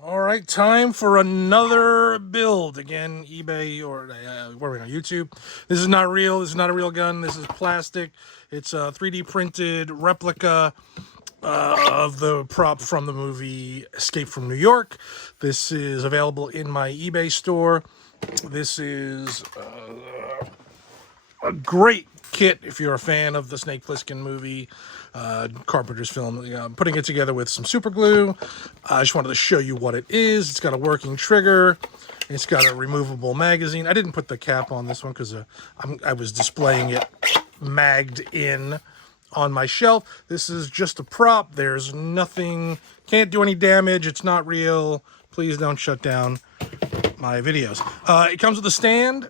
All right, time for another build. Again, eBay or where are we on YouTube? This is not real. This is not a real gun. This is plastic. It's a 3D printed replica of the prop from the movie Escape from New York. This is available in my eBay store. This is a great kit if you're a fan of the Snake Plissken movie, Carpenter's film. I'm putting it together with some super glue. I just wanted to show you what it is. It's got a working trigger. It's got a removable magazine. I didn't put the cap on this one because I was displaying it magged in on my shelf. This is just a prop. There's nothing, can't do any damage. It's not real. Please don't shut down my videos. It comes with a stand,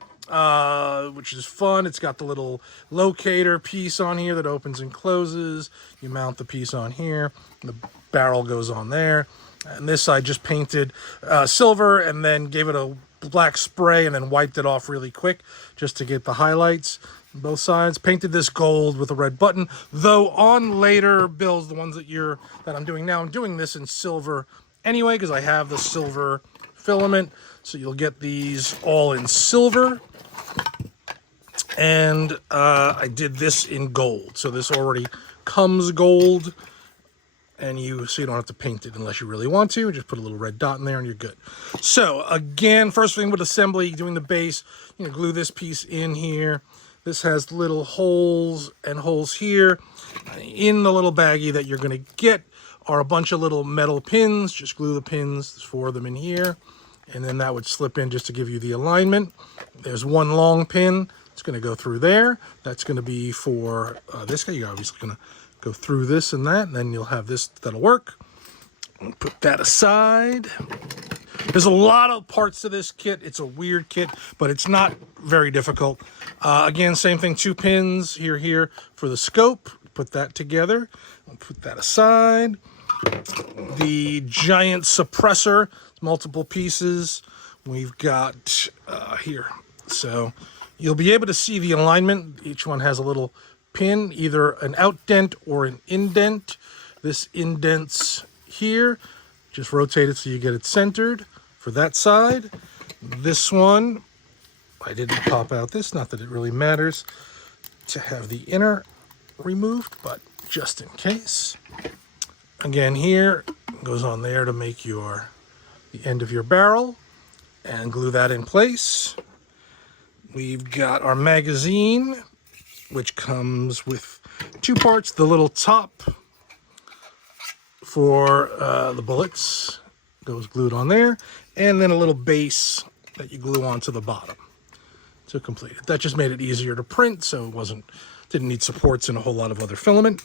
which is fun. It's got the little locator piece on here that opens and closes. You mount the piece on here. The barrel goes on there. And this I just painted silver and then gave it a black spray and then wiped it off really quick just to get the highlights on both sides. Painted this gold with a red button, though on later builds, the ones that I'm doing now, I'm doing this in silver anyway because I have the silver filament. So you'll get these all in silver. And I did this in gold. So this already comes gold. And so you don't have to paint it unless you really want to. Just put a little red dot in there and you're good. So again, first thing with assembly, doing the base, glue this piece in here. This has little holes and holes here. In the little baggie that you're going to get are a bunch of little metal pins. Just glue the pins. There's 4 of them in here. And then that would slip in just to give you the alignment. There's one long pin. It's going to go through there. That's going to be for this guy. You're obviously going to go through this and that. And then you'll have this that'll work. Put that aside. There's a lot of parts to this kit. It's a weird kit, but it's not very difficult. Again, same thing. 2 pins here for the scope. Put that together. Put that aside. The giant suppressor, multiple pieces. We've got here. So you'll be able to see the alignment. Each one has a little pin, either an outdent or an indent. This indents here. Just rotate it so you get it centered for that side. This one, I didn't pop out this, not that it really matters to have the inner removed, but just in case. Again, here goes on there to make the end of your barrel and glue that in place. We've got our magazine, which comes with 2 parts. The little top for the bullets goes glued on there, and then a little base that you glue onto the bottom to complete it. That just made it easier to print, so it didn't need supports and a whole lot of other filament.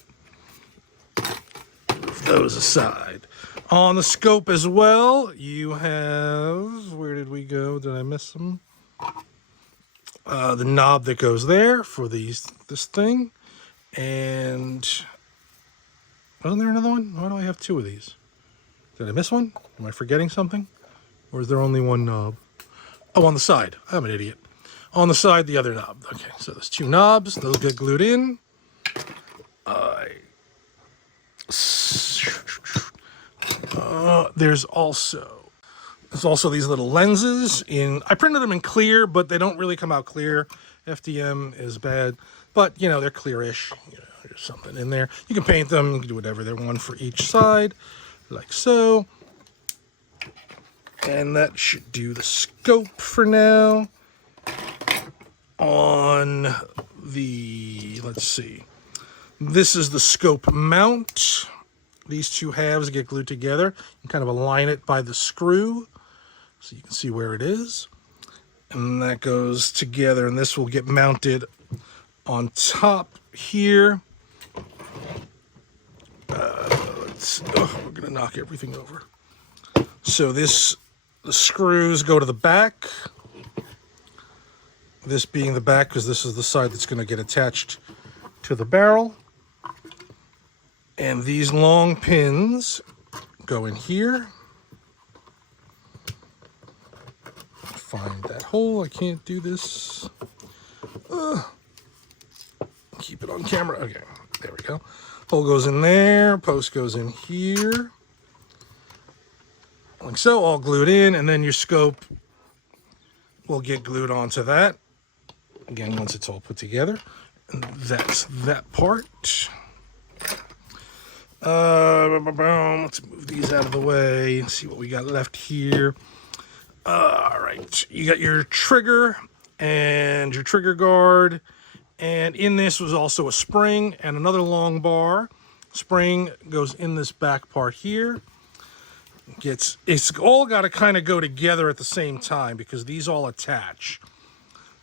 Those aside. On the scope as well, you have, where did we go? Did I miss them? The knob that goes there for this thing. And wasn't there another one? Why do I have 2 of these? Did I miss one? Am I forgetting something? Or is there only one knob? Oh, on the side. I'm an idiot. On the side, the other knob. Okay, so there's 2 knobs. Those get glued in. There's also these little lenses I printed them in clear, but they don't really come out clear. FDM is bad, but they're clearish. There's something in there. You can paint them, you can do whatever. They're one for each side, like so. And that should do the scope for now. On the, let's see. This is the scope mount. These 2 halves get glued together. You kind of align it by the screw so you can see where it is. And that goes together, and this will get mounted on top here. We're going to knock everything over. So the screws go to the back. This being the back because this is the side that's going to get attached to the barrel. And these long pins go in here. Find that hole. I can't do this. Keep it on camera. Okay, there we go. Hole goes in there. Post goes in here. like so, all glued in, and then your scope will get glued onto that. Again, once it's all put together. And that's that part. Let's move these out of the way and see what we got left here. All right, you got your trigger and your trigger guard, and in this was also a spring and another long bar. Spring goes in this back part here. It's all got to kind of go together at the same time because these all attach.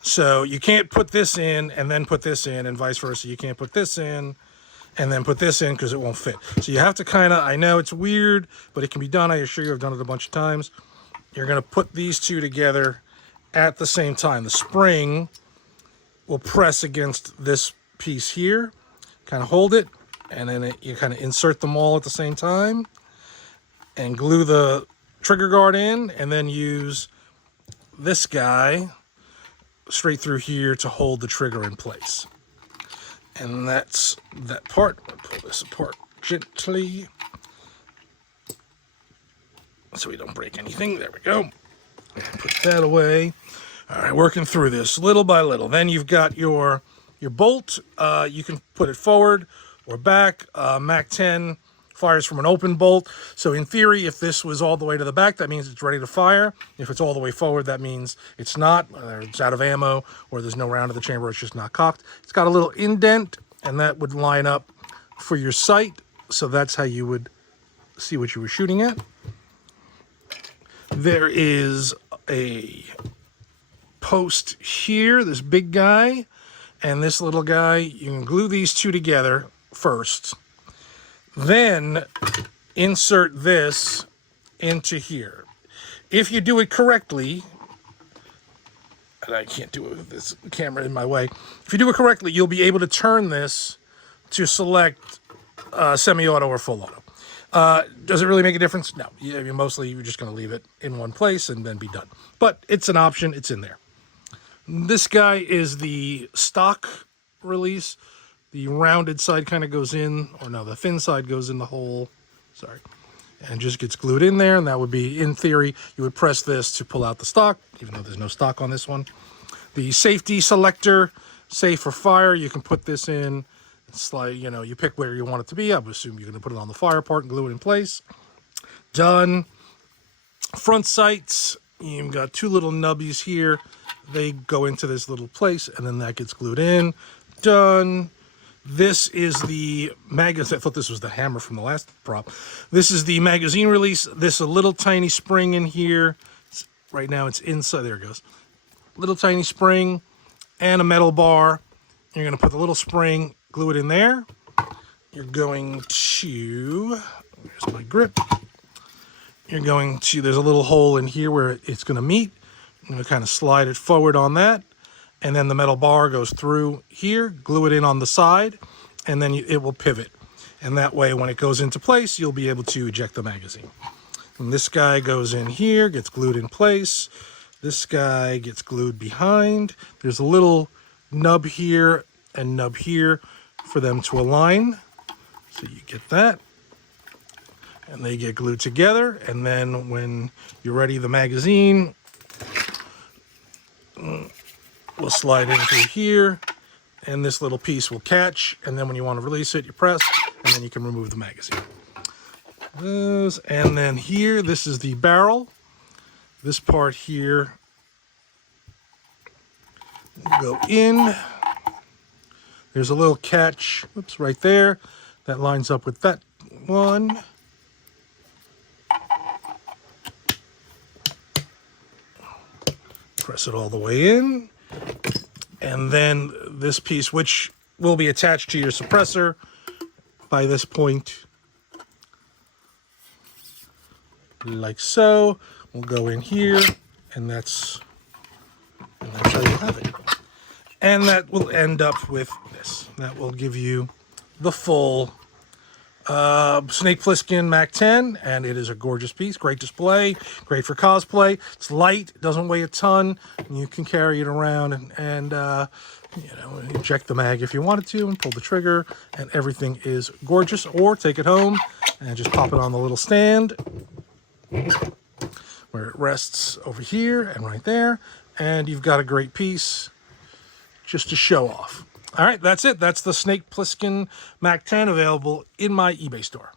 So you can't put this in and then put this in, and vice versa. You can't put this in and then put this in because it won't fit. So you have to kind of, I know it's weird, but it can be done. I assure you I've done it a bunch of times. You're going to put these two together at the same time. The spring will press against this piece here, kind of hold it, and then you kind of insert them all at the same time and glue the trigger guard in, and then use this guy straight through here to hold the trigger in place. And that's that part. I'll pull this apart gently so we don't break anything. There we go. Put that away. All right, working through this little by little. Then you've got your bolt. You can put it forward or back. Mac 10 fires from an open bolt. So in theory, if this was all the way to the back, that means it's ready to fire. If it's all the way forward, that means it's not. It's out of ammo, or there's no round in the chamber. It's just not cocked. It's got a little indent, and that would line up for your sight. So that's how you would see what you were shooting at. There is a post here, this big guy, and this little guy. You can glue these two together first. Then insert this into here. If you do it correctly, and I can't do it with this camera in my way. If you do it correctly, you'll be able to turn this to select semi-auto or full auto. Does it really make a difference? No. Mostly you're just going to leave it in one place and then be done. But it's an option. It's in there. This guy is the stock release. The rounded side kind of goes in, or no, the thin side goes in the hole. Sorry. And just gets glued in there. And that would be, in theory, you would press this to pull out the stock, even though there's no stock on this one. The safety selector, safe for fire, you can put this in. Slide, you pick where you want it to be. I would assume you're going to put it on the fire part and glue it in place. Done. Front sights, you've got two little nubbies here. They go into this little place, and then that gets glued in. Done. This is the magazine. I thought this was the hammer from the last prop. This is the magazine release. This is a little tiny spring in here. Right now it's inside. There it goes. Little tiny spring and a metal bar. You're going to put the little spring, glue it in there. You're going to, there's my grip. You're going to, there's a little hole in here where it's going to meet. I'm going to kind of slide it forward on that. And then the metal bar goes through here, glue it in on the side, and then it will pivot. And that way, when it goes into place, you'll be able to eject the magazine. And this guy goes in here, gets glued in place. This guy gets glued behind. There's a little nub here and nub here for them to align. So you get that. And they get glued together. And then when you're ready, the magazine will slide in through here, and this little piece will catch, and then when you want to release it, you press, and then you can remove the magazine. And then here, this is the barrel. This part here will go in. There's a little catch, oops, right there. That lines up with that one. Press it all the way in. And then this piece, which will be attached to your suppressor by this point, like so, will go in here, and that's how you have it. And that will end up with this. That will give you the full Snake Plissken Mac 10, and it is a gorgeous piece. Great display, great for cosplay. It's light, it doesn't weigh a ton, and you can carry it around and eject the mag if you wanted to, and pull the trigger, and everything is gorgeous. Or take it home and just pop it on the little stand. where it rests over here and right there. And you've got a great piece just to show off. All right, that's it. That's the Snake Plissken Mac 10 available in my eBay store.